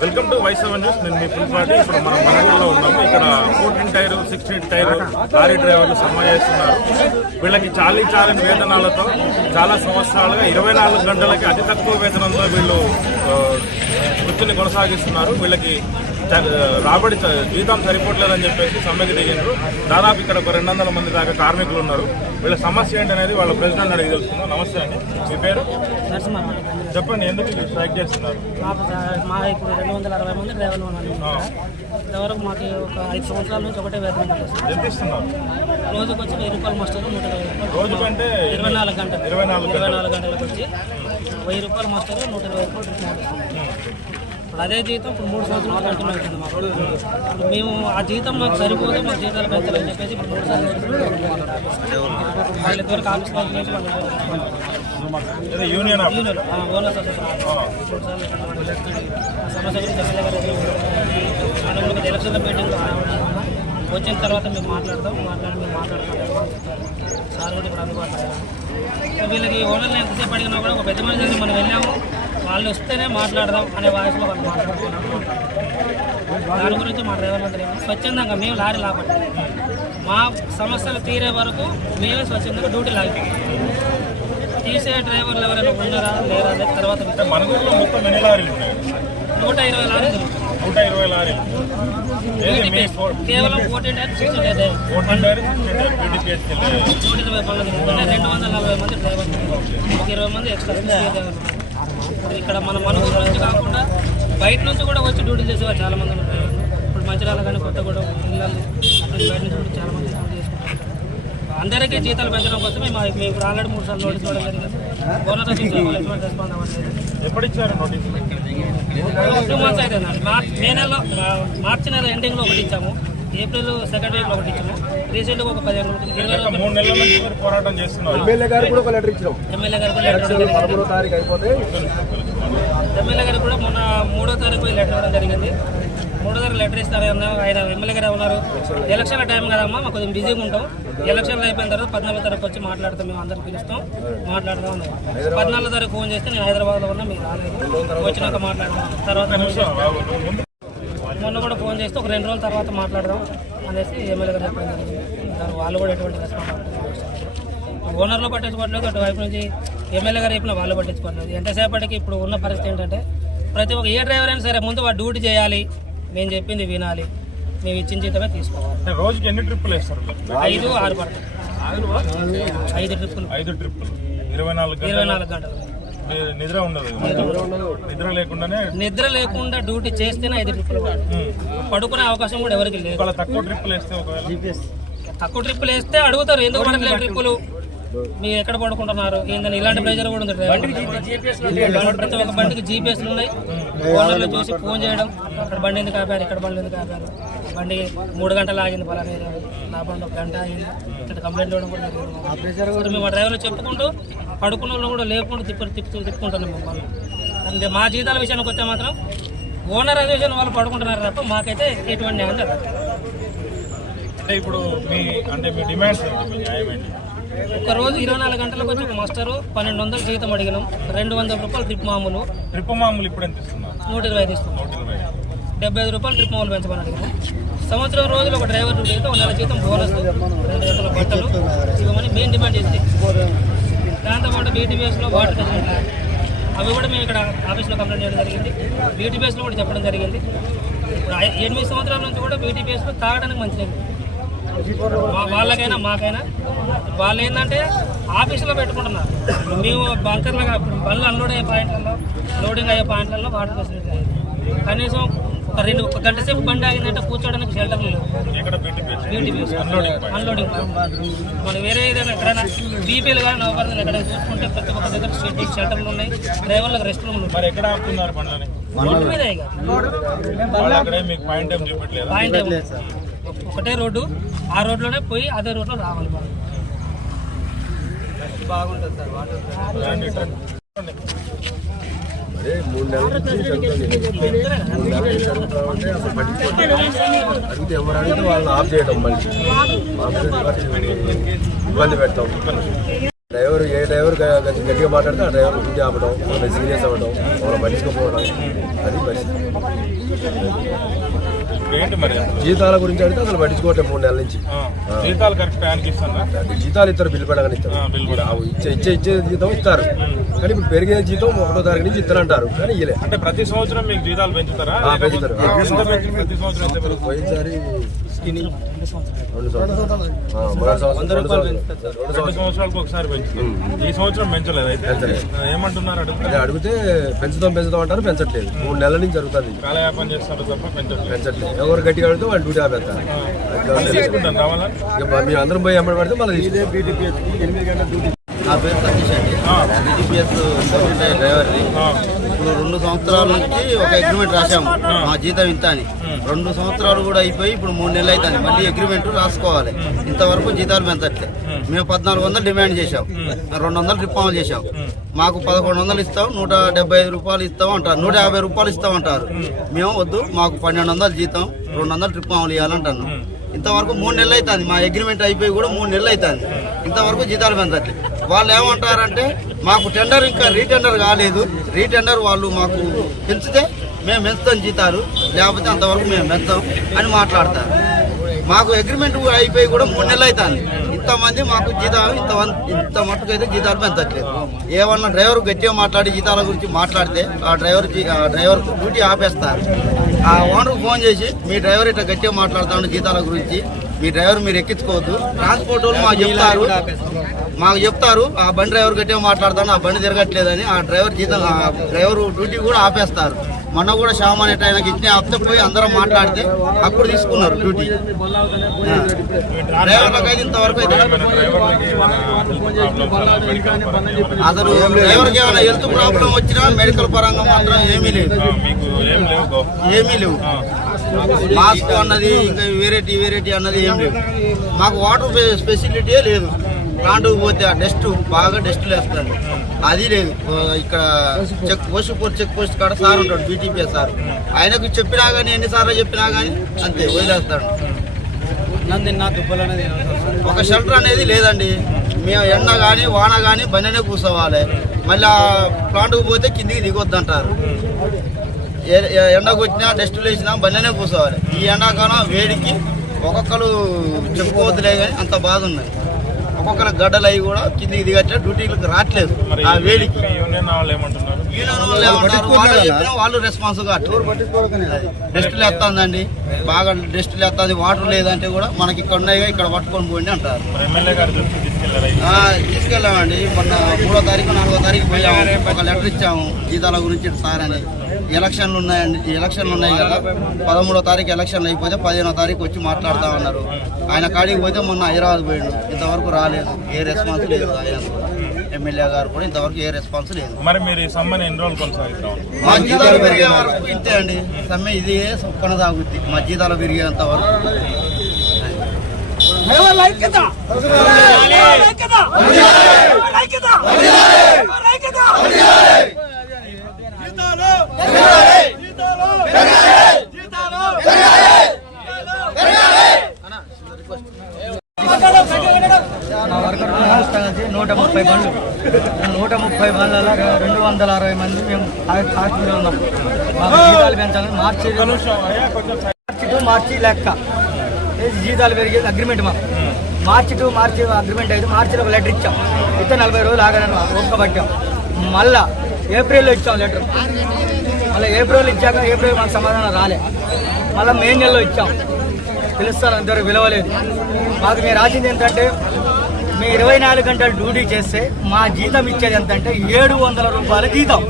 Welcome to wise seven news. నేను మీ పుల్పాటి. ఇప్పుడు మనం మరాఠల్లో ఉన్నాము ఇక్కడ fourteen tyre sixteen tyre lorry డ్రైవర్లు సమావేస్తున్నారు వీళ్ళకి చాలీ చాలని వేతనాలతో చాలా సంవత్సరాలుగా ఇరవై నాలుగు గంటలకి అతి తక్కువ వేతనంతో వీళ్ళు వృత్తిని కొనసాగిస్తున్నారు. వీళ్ళకి రాబడి జీతం సరిపోవట్లేదని చెప్పేసి సమ్మెకి దిగారు. దాదాపు ఇక్కడ ఒక రెండు వందల మంది దాకా కార్మికులు ఉన్నారు. వీళ్ళ సమస్య ఏంటనేది వాళ్ళ ప్రెసిడెంట్ అడిగి తెలుసుకుందాం. నమస్తే అండి. మీ పేరు? చెప్పండి ఎందుకు స్ట్రైక్ చేస్తున్నారు? మాకు మా ఇప్పుడు రెండు వందల అరవై మంది డ్రైవర్లు ఉన్నాను ఇంతవరకు మాకు ఒక ఐదు సంవత్సరాల నుంచి ఒకటే వేతనం కలుస్తుంది ఎంత ఇస్తున్నారు? రోజుకి వచ్చి వెయ్యి రూపాయలు మాస్టర్ నూట ఇరవై నాలుగు గంటలు. ఇరవై నాలుగు గంటలకు వచ్చి వెయ్యి రూపాయలు మాస్టర్ నూట ఇరవై రూపాయలు. ఇప్పుడు అదే జీతం ఇప్పుడు మూడు సంవత్సరాలు కంటిన్యూ అవుతుంది మాకు. ఇప్పుడు మేము ఆ జీతం మాకు సరిపోదు మాకు జీతాలు పెంచాలని చెప్పేసి ఇప్పుడు మూడు సార్లు వాళ్ళ ఇద్దరు ఆఫీస్ వాళ్ళకి చేసి వాళ్ళ ఏదో యూనియన్. ఆ సమస్య గురించి ఎమ్మెల్యే గారి ఎలక్షన్ల మీటింగ్లో వచ్చిన తర్వాత మేము మాట్లాడతాం మాట్లాడి మేము మాట్లాడతాం. సార్ కూడా ఇప్పుడు అందుబాటులో. వీళ్ళకి ఓనర్లు ఎంతసేపు అడిగినా కూడా ఒక పెద్ద మనిషి దగ్గర మనం వెళ్ళాము. వాళ్ళు వస్తేనే మాట్లాడదాం అనే వాయిస్లో వాళ్ళు మాట్లాడుతున్నారు దాని గురించి మా డ్రైవర్లందరూ ఏమో స్వచ్ఛందంగా మేము లారీ లాపట్టాం మా సమస్యలు తీరే వరకు మేమే స్వచ్ఛందంగా డ్యూటీ లాగుతాం తీసే డ్రైవర్లు ఎవరైనా ఉన్నారా? లేరా? తర్వాత నూట ఇరవై లారీ కేవలం fourteen days sixty days fourteen tyre sixteen tyre పీటీపీఎస్కి వెళ్ళి నూట ఇరవై పనులు రెండు వందల నలభై మంది డ్రైవర్లు. ఒక ఇరవై మంది ఎక్స్ట్రా డ్రైవర్లు. ఇక్కడ మన మన ఊరు నుంచి కాకుండా బయట నుంచి కూడా వచ్చి డ్యూటీ చేసేవారు చాలా మంది ఉన్నారు డ్రైవర్లు ఇప్పుడు మంచిర్యాల కానీ కొత్తగూడెం అక్కడ బయట నుంచి కూడా చాలా మంది డ్యూటీ చేసుకుంటారు. అందరికీ జీతాలు పెంచడం కోసమే మా మేము ఇప్పుడు ఆల్రెడీ మూడు సార్లు నోటీస్ ఇవ్వడం జరిగింది. ఎటువంటి రెస్పాండ్ అవ్వట్లేదు ఎప్పుడు ఇచ్చారు నోటీస్? టూ మంత్స్ అయితే మార్చ్ మే నెలలో మార్చి నెల ఎండింగ్లో ఒకటి ఇచ్చాము. ఏప్రిల్ సెకండ్ వీక్లో ఒకటి ఇచ్చాము. రీసెంట్గా ఒక పదిహేను రోజులు ఇరవై ఇంకా మూడు నెలల నుంచి మీరు పోరాటం చేస్తున్నారు. ఎమ్మెల్యే గారికి కూడా ఒక లెటర్ ఇచ్చినాం. ఎమ్మెల్యే గారు కూడా లెటర్. పదమూడో తారీఖు అయిపోతే ఎమ్మెల్యే గారు కూడా మొన్న మూడో తారీఖు పోయి లెటర్ ఇవ్వడం జరిగింది. మూడో తారీఖు లెటర్ ఇస్తారు ఆయన ఎమ్మెల్యే గారు ఉన్నారు. ఎలక్షన్ల టైం కదమ్మా మాకు కొంచెం బిజీగా ఉంటాం. ఎలక్షన్లు అయిపోయిన తర్వాత పద్నాలుగో తారీఖు వచ్చి మాట్లాడతాం మేము అందరికి పిలుస్తాం మాట్లాడదాం అన్నారు పద్నాలుగో తారీఖు ఫోన్ చేస్తే నేను హైదరాబాద్లో ఉన్నా మీరు రాలేదు. వచ్చినాక మాట్లాడదాం. తర్వాత మొన్న కూడా ఫోన్ చేస్తే ఒక రెండు రోజుల తర్వాత మాట్లాడదాం. అనేసి ఎమ్మెల్యే గారు చెప్పడం జరిగింది. దాని వాళ్ళు కూడా ఎటువంటి రెస్పాన్స్. ఓనర్లు పట్టించుకోవట్లేదు అటువైపు నుంచి ఎమ్మెల్యే గారు చెప్పిన వాళ్ళు పట్టించుకోవట్లేదు. ఎంతసేపటికి ఇప్పుడు ఉన్న పరిస్థితి ఏంటంటే ప్రతి ఒక్క ఏ డ్రైవర్ అయినా సరే ముందు వాడు డ్యూటీ చేయాలి మేము చెప్పింది వినాలి మేము ఇచ్చిన జీతమే తీసుకోవాలి. రోజుకి ఎన్ని ట్రిప్పులు వేస్తారు? ఐదు ఆరు పడతాయి. ఐదు ట్రిప్పులు. ఐదు ట్రిప్పులు. ఇరవై నాలుగు ఇరవై నాలుగు గంటలు. నిద్ర ఉండదు నిద్ర లేకుండానే నిద్ర లేకుండా డ్యూటీ చేస్తేనే ఐదు ట్రిప్పులు. పడుకునే అవకాశం కూడా ఎవరికి లేదు. తక్కువ ట్రిప్పులు వేస్తే ఒకవేళ? తక్కువ ట్రిప్పులు వేస్తే అడుగుతారు ఎందుకు పడట్లేదు ట్రిప్పులు? మీరు ఎక్కడ పడుకుంటున్నారు? ఏందని ఇలాంటి ప్రెజర్ కూడా ఉంది. ప్రతి ఒక్క బండికి జీపీఎస్ ఉన్నాయి. ఓనర్లు చూసి ఫోన్ చేయడం అక్కడ బండి ఎందుకు ఆపారు? ఇక్కడ బండి ఎందుకు ఆపారు? బండి మూడు గంటలు ఆగింది పలానా. నా బండి ఒక గంట ఆగింది. ఇక్కడ కంప్లైంట్ ఇవ్వడం కూడా జరిగింది. ఆ డ్రైవర్లు చెప్పుకుంటూ పడుకున్న వాళ్ళు కూడా లేకుండా తిప్పు తిప్పుతూ తిప్పుకుంటున్నాం మమ్మల్ని. అంటే మా జీతాల విషయానికి వస్తే మాత్రం ఓనర్ అసోసియేషన్ వాళ్ళు పడుకుంటున్నారు తప్ప మాకైతే ఎటువంటి న్యాయం జరగదు అంటే ఇప్పుడు మీ అంటే మీ డిమాండ్స్ ఒక రోజు ఇరవై నాలుగు గంటలకు వచ్చి ఒక మాస్టరు పన్నెండు వందలు జీతం అడిగినాం. రెండు వందల రూపాయలు ట్రిప్ మామూలు. ట్రిప్ మామూలు ఇప్పుడు ఎంత ఇస్తున్నారు? నూట ఇరవై ఐదు ఇస్తున్నాం. డెబ్బై ఐదు రూపాయలు ట్రిప్ మామూలు పెంచమని అడిగినాం. సంవత్సరం రోజులు ఒక డ్రైవర్ డ్యూటీ అయితే ఒక నెల జీతం బోనస్ రెండు గంటల బట్టలు ఇవ్వమని మెయిన్ డిమాండ్ చేస్తే దాంతోపాటు బీటీబీఎస్లో వాటర్ ఫెసిలిటీ అవి కూడా మేము ఇక్కడ ఆఫీస్లో కంప్లైంట్ చేయడం జరిగింది. బీటీపీఎస్లో కూడా చెప్పడం జరిగింది. ఇప్పుడు ఎనిమిది సంవత్సరాల నుంచి కూడా బీటీపీఎస్లో తాగడానికి మంచిది మా- వాళ్ళకైనా మాకైనా. వాళ్ళు ఏంటంటే ఆఫీసులో పెట్టుకుంటున్నారు. మేము బంకర్లుగా బండ్లు అన్లోడ్ అయ్యే పాయింట్లలో లోడింగ్ అయ్యే పాయింట్లలో వాటర్ ఫెసిలిటీ కనీసం ఒక రెండు ఒక గంట సేపు బండి ఆగిందంటే కూర్చోడానికి షెల్టర్ అన్లోడింగ్ మనం వేరే ఏదైనా ఎక్కడైనా బీపీలు కానీ నవభారతలు ఎక్కడైనా చూసుకుంటే ప్రతి ఒక్క దగ్గర షెడ్ షెల్టర్లు ఉన్నాయి. డ్రైవర్లకు రెస్ట్ రూమ్లు ఉన్నాయి మరి ఎక్కడ ఆపుతున్నారు బండ్లని? రోడ్డు మీద ఇక. పాయింట్. ఒకటే రోడ్డు. ఆ రోడ్లోనే పోయి అదే రోడ్లో రావాలి మనం. బాగుంటుంది సార్ వాటర్ మూడు నెలల నుంచి జరుగుతుంది. మూడు నెలల నుంచి జరుగుతా ఉంటే అసలు పట్టించుకోవట్లేదు. అడిగితే ఎవరు అడిగితే వాళ్ళని ఆఫ్ చేయడం మళ్ళీ. ఇబ్బంది పెట్టడం డ్రైవర్ ఏ డ్రైవర్ గట్టిగా మాట్లాడితే ఆ డ్రైవర్ ముందు ఆపడం వాళ్ళని సీరియస్ అవ్వడం వాళ్ళని పట్టించుకోకపోవడం అది పరిస్థితి. జీతాల గురించి అడిగితే అసలు పట్టించుకోవట్లేదు మూడు నెలల నుంచి. జీతాలు కరెక్ట్ టైంకి ఇస్తుందా అంటే జీతాలు ఇస్తారు బిల్లు పడగానే ఇస్తారు. ఇచ్చే ఇచ్చే ఇచ్చే జీతం ఇస్తారు. కానీ ఇప్పుడు పెరిగే జీతం ఒకటో తారీఖు నుంచి ఇస్తారంటారు కానీ ఇయ్యలే. అంటే ప్రతి సంవత్సరం మీకు జీతాలు పెంచుతారా? ఆ, పెంచుతారు. ప్రతి సంవత్సరం? పోయినసారి ఈ సంవత్సరం పెంచలేదు అయితే. ఏమంటున్నారు అదే అడిగితే పెంచుతాం పెంచుతాం అంటారు పెంచట్లేదు. మూడు నెలల నుంచి జరుగుతుంది. కాలయాపన చేస్తారు తప్ప పెంచట్లేదు. ఎవరు గట్టిగా అడిగితే వాళ్ళు డ్యూటీ ఆపేస్తారు. మేము అందరం పోయి అమ్మడి పడితే మళ్ళీ నా పేరు సతీష్ అండి. బీటీపీఎస్ డ్రైవర్ని. ఆ, ఇప్పుడు రెండు సంవత్సరాల నుంచి ఒక అగ్రిమెంట్ రాశాము. మా జీతం ఇంత అని. రెండు సంవత్సరాలు కూడా అయిపోయి ఇప్పుడు మూడు నెలలు అవుతుంది మళ్ళీ అగ్రిమెంట్ రాసుకోవాలి. ఇంతవరకు జీతాలు పెంచట్లే. మేము పద్నాలుగు వందలు డిమాండ్ చేశాం రెండు వందలు రిఫార్మ్ చేశాం మాకు పదకొండు వందలు ఇస్తాం నూట డెబ్బై ఐదు రూపాయలు ఇస్తాం అంటారు. నూట యాభై రూపాయలు ఇస్తాం అంటారు. మేము వద్దు మాకు పన్నెండు వందలు జీతం రెండు వందలు రిఫార్మ్లు ఇవ్వాలంటున్నాం ఇంతవరకు మూడు నెలలు అవుతుంది మా అగ్రిమెంట్ అయిపోయి కూడా మూడు నెలలు అవుతుంది ఇంతవరకు జీతాలు పెంచట్లే. వాళ్ళు ఏమంటారంటే మాకు టెండర్ ఇంకా రీటెండర్ కాలేదు. రీటెండర్ వాళ్ళు మాకు పెంచితే మేము పెంచుతాం జీతాలు. లేకపోతే అంతవరకు మేము పెంచాం అని మాట్లాడతారు. మాకు అగ్రిమెంట్ కూడా అయిపోయి కూడా మూడు నెలలు అవుతుంది ఇంతమంది మాకు జీతాలు ఇంత ఇంత మట్టుకు అయితే జీతాలు పెంచట్లేదు. ఏమన్నా డ్రైవర్ గట్టిగా మాట్లాడి జీతాల గురించి మాట్లాడితే ఆ డ్రైవర్ ఆ డ్రైవర్ డ్యూటీ ఆపేస్తారు. ఆ ఓనర్కు ఫోన్ చేసి మీ డ్రైవర్ ఇట్లా గట్టిగా మాట్లాడతాను జీతాల గురించి. మీ డ్రైవర్ మీరు ఎక్కించుకోవద్దు. ట్రాన్స్పోర్ట్ వాళ్ళు మాకు చెప్తారు. మాకు చెప్తారు ఆ బండి డ్రైవర్ గట్టిగా మాట్లాడతాను ఆ బండి తిరగట్లేదని ఆ డ్రైవర్ జీతం ఆ డ్రైవర్ డ్యూటీ కూడా ఆపేస్తారు. మొన్న కూడా శ్యామ్ అనే ఆయనకి ఇచ్చిన హప్త పోయి అందరం మాట్లాడితే అప్పుడు తీసుకున్నారు డ్యూటీ. డ్రైవర్లకు అయితే ఇంతవరకు అయితే అసలు డ్రైవర్కి ఏమైనా హెల్త్ ప్రాబ్లం వచ్చినా మెడికల్ పరంగా మాత్రం ఏమీ లేదు. లేవు. ఏమీ లేవు. మాస్క్ అన్నది ఇంకా వెరైటీ వెరైటీ అన్నది ఏం లేదు మాకు వాటర్ ఫెసిలిటీ లేదు. ప్లాంట్కి పోతే ఆ డస్ట్ బాగా డస్ట్ లేస్తుంది అది లేదు. ఇక్కడ చెక్ పోస్ట్ చెక్ పోస్ట్ కాడ సార్ ఉంటాడు బీటీపీ సార్. ఆయనకు చెప్పినా కానీ ఎన్నిసార్లు చెప్పినా కానీ అంతే వదిలేస్తాడు. ఒక షెల్టర్ అనేది లేదండి. మేము ఎండ కానీ వాన కానీ బండినే కూర్చోవాలి మళ్ళీ ఆ ప్లాంట్కి పోతే కిందికి దిగొద్దంటారు. ఎండకు వచ్చినా డస్ట్ వేసినా బండినే కూర్చోవాలి ఈ ఎండాకాలం వేడికి ఒక్కొక్కరు చెప్పుకోవద్దులే కానీ అంత బాధ ఉన్నాయి ఒక్కొక్కరు గడ్డలు అవి కూడా కిందికి దిగట్లే డ్యూటీలకు రావట్లేదు. ఆ వేడికి వాళ్ళు ఏమంటున్నారు? యూనియన్ వాళ్ళు ఏమంటారు? వాళ్ళు చెప్పినా వాళ్ళు రెస్పాన్స్ డస్ట్ లేస్తుందండి బాగా డస్ట్ లేస్తుంది వాటర్ లేదంటే కూడా మనకి ఇక్కడ ఉన్నాయి ఇక్కడ పట్టుకొని పోండి అంటారు. తీసుకెళ్ళామండి. మొన్న మూడో తారీఖు నాలుగో తారీఖు పోయాము. ఒక లెటర్ ఇచ్చాము. జీతాల గురించి సార్ అని. ఎలక్షన్లు ఉన్నాయండి. ఈ ఎలక్షన్లు ఉన్నాయి కదా. పదమూడో తారీఖు ఎలక్షన్లు అయిపోతే పదిహేనో తారీఖు వచ్చి మాట్లాడతామన్నారు ఆయన కాడికి పోతే మొన్న హైదరాబాద్ పోయాడు. ఇంతవరకు రాలేదు. ఏ రెస్పాన్స్ లేదు ఆయన ఎమ్మెల్యే గారు కూడా ఇంతవరకు ఏ రెస్పాన్స్ లేదు. మరి మీరు ఈ సమ్మని ఎన్ని రోజులు కొనసాగిస్తాం? మా జీతాలు పెరిగే వరకు ఇంతే అండి. సమ్మె ఇదే కొనసాగుద్ది మా జీతాలు పెరిగేంత వరకు. మా వర్కర్ కలిసి నూట ముప్పై బండ్లు. నూట ముప్పై బండ్లలో రెండు వందల అరవై మంది మేము హాస్పిటల్ ఉన్నాం. మాకు జీతాలు పెంచాలని మార్చి మార్చి టు మార్చి లెక్క. జీతాలు పెరిగేది అగ్రిమెంట్ మాకు. మార్చి టు మార్చి అగ్రిమెంట్ అయితే మార్చిలో ఒక లెటర్ ఇచ్చాం. ఇస్తే నలభై రోజులు ఆగడానికి ఒక్క పట్టాం మళ్ళా ఏప్రిల్లో ఇచ్చాం లెటర్. మళ్ళీ ఏప్రిల్ ఇచ్చాక ఏప్రిల్ మాకు సమాధానం రాలే. మళ్ళీ మే నెలలో ఇచ్చాం. పిలుస్తారు అందరూ విలువలేదు మాకు మీరు రాసింది ఏంటంటే మేము ఇరవై నాలుగు గంటలు డ్యూటీ చేస్తే మా జీతం ఇచ్చేది ఎంత అంటే ఏడు వందల రూపాయల జీతం.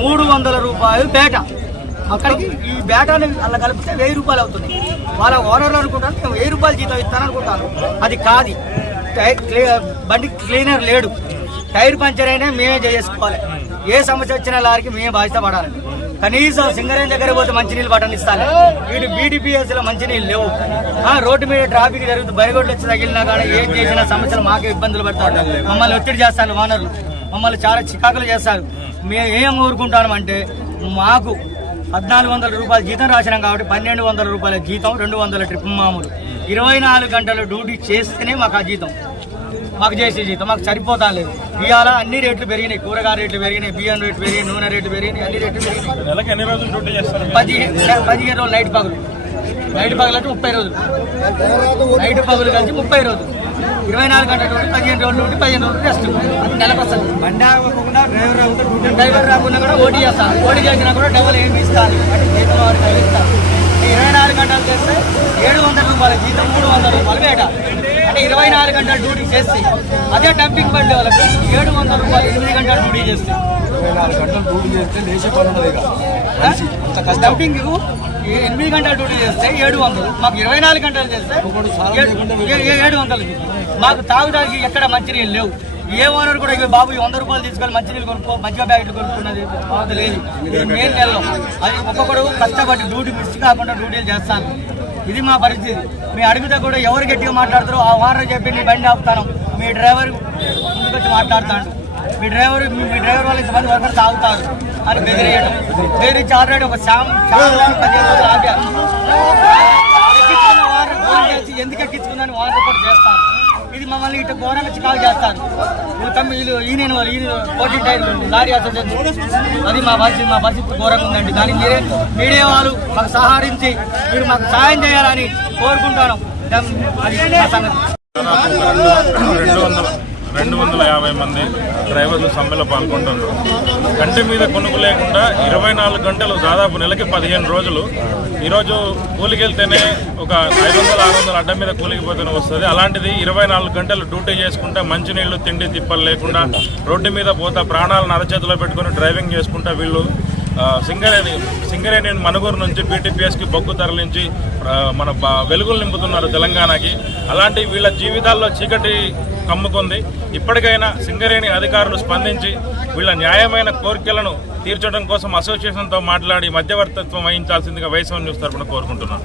మూడు వందల రూపాయలు బేట. అక్కడికి ఈ బేటాని అలా కలిపితే వెయ్యి రూపాయలు అవుతుంది వాళ్ళ ఓనర్లు అనుకుంటారు మేము వెయ్యి రూపాయలు జీతం ఇస్తాను అనుకుంటాను. అది కాదు. టైర్ బండి క్లీనర్ లేడు. టైర్ పంచర్ అయినా మేమే చేసుకోవాలి. ఏ సమస్య వచ్చినా లారీకి మేమే బాధ్యత పడాలి. కనీసం సింగరేం దగ్గర పోతే మంచినీళ్ళు బటన్ ఇస్తాను వీడు బీడీపీఎస్లో మంచినీళ్ళు లేవు. ఆ రోడ్డు మీద ట్రాఫిక్ జరుగుతుంది బయగొడ్లు వచ్చి తగిలినా కానీ ఏం చేసినా సమస్యలు మాకే ఇబ్బందులు పెడతారు. మమ్మల్ని ఒత్తిడి చేస్తాను ఓనర్లు. మమ్మల్ని చాలా చికాకులు చేస్తారు. మేము ఏం ఊరుకుంటాం అంటే మాకు పద్నాలుగు వందల రూపాయలు జీతం రాసినాం కాబట్టి పన్నెండు వందల రూపాయల జీతం రెండు వందల ట్రిప్ మామూలు. ఇరవై నాలుగు గంటలు డ్యూటీ చేస్తేనే మాకు ఆ జీతం. మాకు చేసే జీతం మాకు సరిపోతా లేదు. ఇవాళ అన్ని రేట్లు పెరిగినాయి. కూరగాయ రేట్లు పెరిగినాయి బియ్యం రేట్లు పెరిగినాయి నూనె రేట్లు పెరిగినాయి అన్ని రేట్లు పెరిగినాయి. పదిహేను రోజులు నైట్ పగులు. నైట్ పగలు అంటే ముప్పై రోజులు. నైట్ పగలు కలిసి ముప్పై రోజులు. ఇరవై నాలుగు గంటల డ్యూటీ పదిహేను రోజులు డ్యూటీ పదిహేను రోజులు రెస్ట్. అది నెలకు వస్తుంది. బండి ఆగకుండా డ్రైవర్ రాకుండా డ్రైవర్ రాకుండా కూడా ఓటీ చేస్తాను ఓటీ చేసినా కూడా డబ్బులు ఏమి ఇస్తాను అంటే జీతం వారికి ఇస్తాను ఈ ఇరవై నాలుగు గంటలు చేస్తే ఏడు వందల రూపాయల జీతం మూడు వందల రూపాయలు వేట అంటే ఇరవై నాలుగు గంటల డ్యూటీ చేస్తే అదే డంపింగ్ బండి వాళ్ళకి ఏడు వందల రూపాయలు ఎనిమిది గంటల డ్యూటీ చేస్తే. ఇరవై నాలుగు గంటలు డ్యూటీ చేస్తే లేచే పని ఉండదు ఇక. డంపింగ్ ఎనిమిది గంటల డ్యూటీ చేస్తే ఏడు వందలు మాకు ఇరవై నాలుగు గంటలు చేస్తే ఏడు- వందలు మాకు తాగడానికి ఎక్కడ మంచినీళ్ళు లేవు. ఏ ఓనర్ కూడా ఇక బాబు వంద రూపాయలు తీసుకొని మంచినీళ్ళు కొనుక్కో మధ్య బ్యాగులు కొనుక్కున్నది బాధ లేదు. ఇది మెయిన్ నెలలో. అది ఒక్కొక్కడు కష్టపడి డ్యూటీ మిస్ కాకుండా డ్యూటీలు చేస్తాను. ఇది మా పరిస్థితి. మీ అడిగితే కూడా ఎవరు గట్టిగా మాట్లాడతారో ఆ ఓనర్ చెప్పి నీ బండి ఆపుతాను. మీ డ్రైవర్ ముందుకు వచ్చి మీ డ్రైవర్ మీ డ్రైవర్ వాళ్ళు ఇంతమంది వర్కర్స్ తాగుతారు అని బెదిరేయడం. బెదిరించి ఆల్రెడీ ఒక శామ్ శామ్ పదిహేను రోజులు వారిని చేసి ఎందుకు ఎక్కించుకున్నాను వారు రిపోర్ట్ చేస్తారు. మమ్మల్ని ఇటు ఘోరంగా చికాకు చేస్తారు వీళ్ళు వీళ్ళు ఈయన వాళ్ళు ఈయన పోటీ టైర్ లారీ అసోసియేషన్ అది మా పరిస్థితి మా పరిస్థితి ఘోరంగా ఉందండి. దానికి మీరే మీడియా వాళ్ళు మాకు సహకరించి మీరు మాకు సహాయం చేయాలని కోరుకుంటాను. అది మా సంగతి. రెండు వందల యాభై మంది డ్రైవర్లు సమ్మెలో పాల్గొంటున్నారు. కంటి మీద కొనుక్కు లేకుండా ఇరవై నాలుగు గంటలు దాదాపు నెలకి పదిహేను రోజులు. ఈరోజు కూలికి వెళ్తేనే ఒక ఐదు వందల ఆరు వందల అడ్డం మీద కూలికి పోతేనే వస్తుంది. అలాంటిది ఇరవై నాలుగు గంటలు డ్యూటీ చేసుకుంటా మంచినీళ్ళు తిండి తిప్పలు లేకుండా రోడ్డు మీద పోతా ప్రాణాలను అరచేతిలో పెట్టుకుని డ్రైవింగ్ చేసుకుంటా వీళ్ళు సింగరేణి సింగరేణి మనుగూరు నుంచి బీటీపీఎస్కి బొగ్గు తరలించి మన వెలుగులు నింపుతున్నారు తెలంగాణకి. అలాంటి వీళ్ళ జీవితాల్లో చీకటి కమ్ముకుంది. ఇప్పటికైనా సింగరేణి అధికారులు స్పందించి వీళ్ళ న్యాయమైన కోరికలను తీర్చడం కోసం అసోసియేషన్తో మాట్లాడి మధ్యవర్తిత్వం వహించాల్సిందిగా వైసవం న్యూస్ తరఫున కోరుకుంటున్నాను.